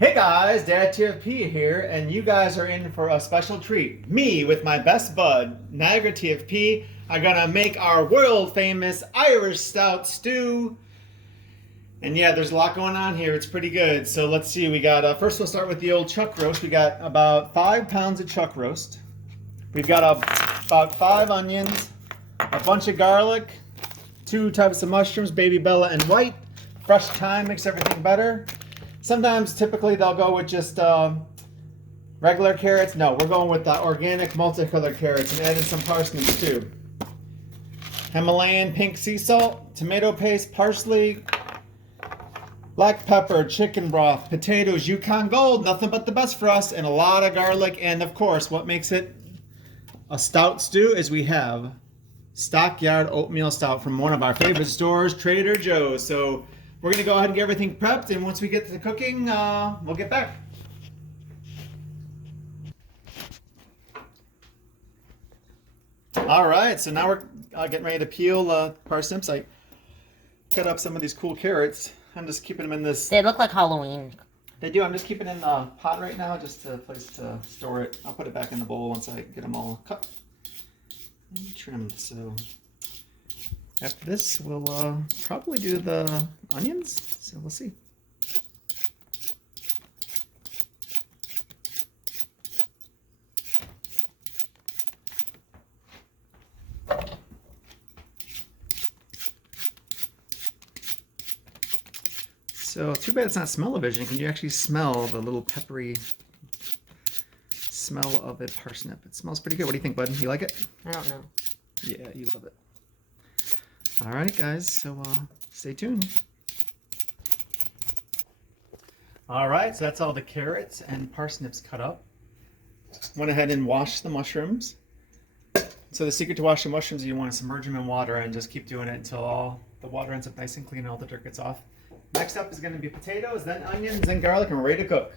Hey guys, DadTFP here, and you guys are in for a special treat. Me with my best bud, Niagara TFP, are gonna make our world famous Irish stout stew. And yeah, there's a lot going on here. It's pretty good. So let's see. We got first we'll start with the old chuck roast. We got about 5 pounds of chuck roast. We've got about 5 onions, a bunch of garlic, 2 types of mushrooms, baby bella and white. Fresh thyme makes everything better. Sometimes, typically, they'll go with just regular carrots. No, we're going with the organic multicolored carrots and adding some parsnips too. Himalayan pink sea salt, tomato paste, parsley, black pepper, chicken broth, potatoes, Yukon Gold, nothing but the best for us, and a lot of garlic. And of course, what makes it a stout stew is we have Stockyard oatmeal stout from one of our favorite stores, Trader Joe's. So we're going to go ahead and get everything prepped, and once we get to the cooking, we'll get back. All right, so now we're getting ready to peel parsnips. I cut up some of these cool carrots. I'm just keeping them in this. They look like Halloween. They do. I'm just keeping it in the pot right now, just a place to store it. I'll put it back in the bowl once I get them all cut and trimmed. So after this, we'll probably do the onions, so we'll see. So too bad it's not smell-o-vision. Can you actually smell the little peppery smell of a parsnip? It smells pretty good. What do you think, bud? You like it? I don't know. Yeah, you love it. All right, guys, so stay tuned. All right, so that's all the carrots and parsnips cut up. Went ahead and washed the mushrooms. So the secret to wash the mushrooms is you want to submerge them in water and just keep doing it until all the water ends up nice and clean and all the dirt gets off. Next up is going to be potatoes, then onions, then garlic, and we're ready to cook.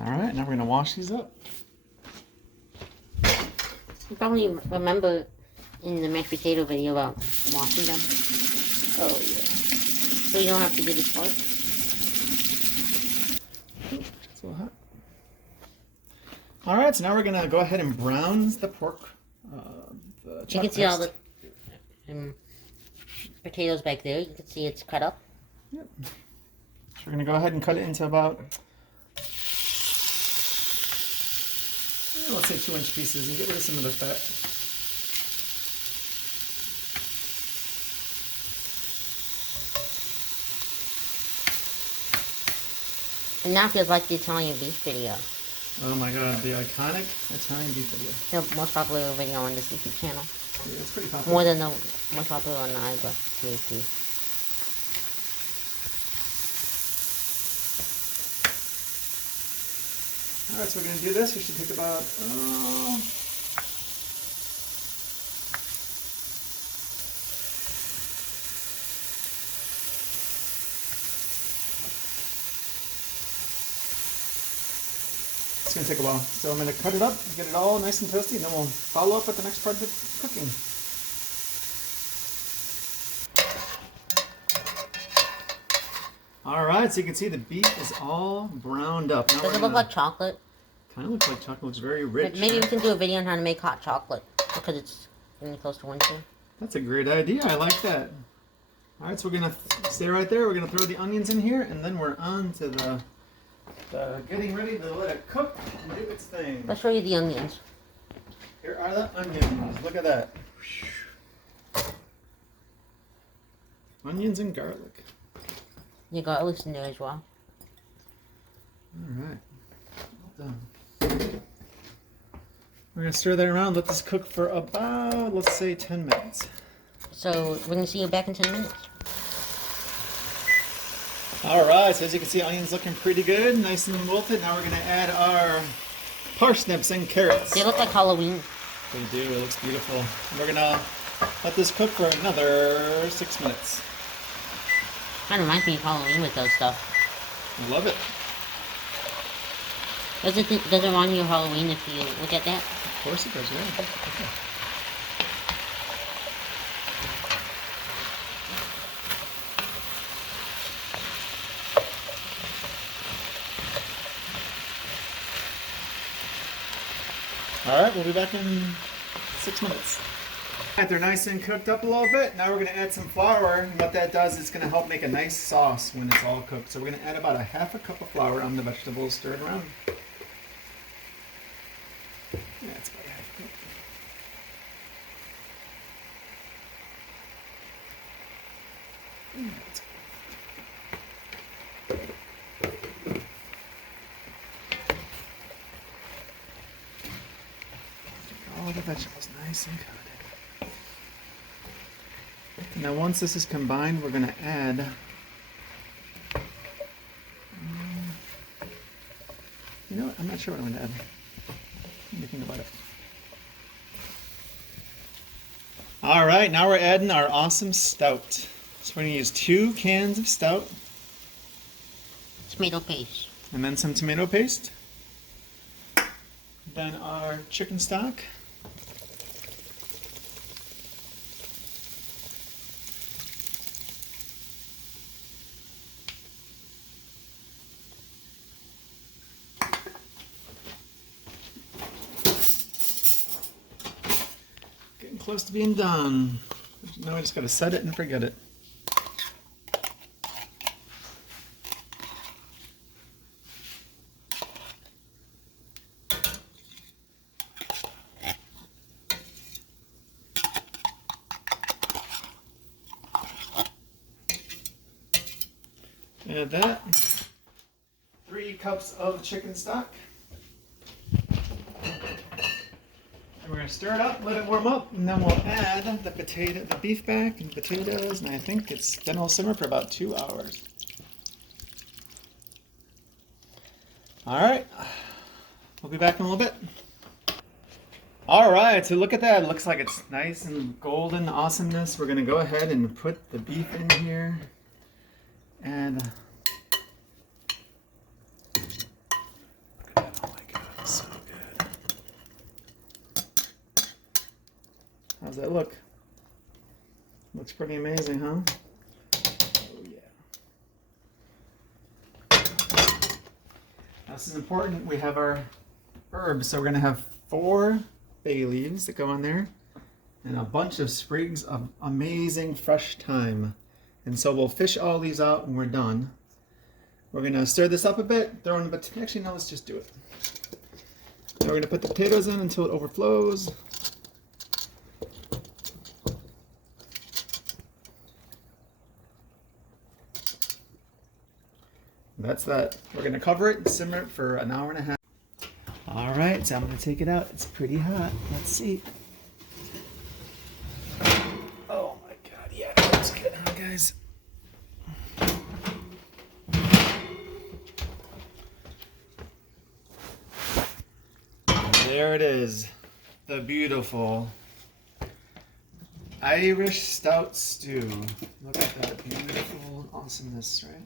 All right, now we're going to wash these up. You probably remember in the mashed potato video about washing them. Oh, yeah. So you don't have to do this part? It's a little hot. All right, so now we're going to go ahead and brown the pork. You can see all the potatoes back there. You can see it's cut up. Yep. So we're going to go ahead and cut it into about, let's say 2-inch pieces and get rid of some of the fat. And now feels like the Italian beef video. Oh my god, the iconic Italian beef video. The most popular video on this YouTube channel. Yeah, it's pretty popular. More than the most popular on the Niagara TFP. Alright, so we're going to do this. We should take about, it's going to take a while. So I'm going to cut it up, get it all nice and toasty, and then we'll follow up with the next part of the cooking. Alright, so you can see the beef is all browned up. Now Does it look like chocolate? Kind of looks like chocolate. Looks very rich. Maybe we can do a video on how to make hot chocolate because it's getting close to winter. That's a great idea. I like that. All right, so we're going to stay right there. We're going to throw the onions in here, and then we're on to the getting ready to let it cook and do its thing. Let's show you the onions. Here are the onions. Look at that. Onions and garlic. You got garlic's in there as well. All right. Well done. We're gonna stir that around. Let this cook for about, let's say, 10 minutes. So we're gonna see you back in 10 minutes. All right, so as you can see, onions looking pretty good, nice and wilted. Now we're gonna add our parsnips and carrots. They look like Halloween. They do, it looks beautiful. And we're gonna let this cook for another 6 minutes. Kind of reminds me of Halloween with those stuff. I love it. Does it remind you of Halloween if you look at that? Of course it does, yeah. Okay. All right, we'll be back in 6 minutes. All right, they're nice and cooked up a little bit. Now we're gonna add some flour, and what that does is gonna help make a nice sauce when it's all cooked. So we're gonna add about a half a cup of flour on the vegetables, stir it around. Yeah, it's about a half a cup. That's all the vegetables nice and cooked. Now once this is combined, we're going to add you know what? I'm not sure what I'm going to add. Let me think about it. All right, now we're adding our awesome stout. So we're going to use 2 cans of stout. Tomato paste. And then some tomato paste. Then our chicken stock. Getting close to being done. Now I just got to set it and forget it. Add that. 3 cups of chicken stock. And we're going to stir it up, let it warm up, and then we'll add the beef back and potatoes, and I think then it'll simmer for about 2 hours. All right, we'll be back in a little bit. All right, so look at that. It looks like it's nice and golden awesomeness. We're going to go ahead and put the beef in here. And oh my god, it's so good. How's that look? Looks pretty amazing, huh? Oh yeah. Now, this is important. We have our herbs, so we're gonna have 4 bay leaves that go on there, and a bunch of sprigs of amazing fresh thyme. And so we'll fish all these out when we're done. We're gonna stir this up a bit, throw in, but actually no, let's just do it. Now we're gonna put the potatoes in until it overflows. That's that. We're gonna cover it and simmer it for an hour and a half. All right, so I'm gonna take it out. It's pretty hot. Let's see. Oh my god, yeah, that's good, huh, guys? There it is, the beautiful Irish stout stew. Look at that beautiful awesomeness, right?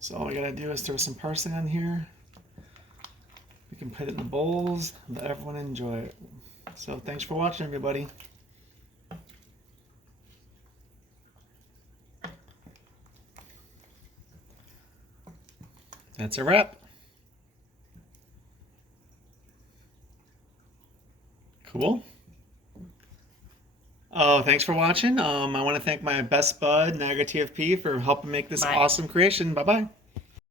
So all we gotta do is throw some parsley on here. We can put it in the bowls, let everyone enjoy it. So thanks for watching, everybody. That's a wrap. Cool. Oh, thanks for watching. I want to thank my best bud, DadTFP, for helping make this awesome creation. Bye-bye.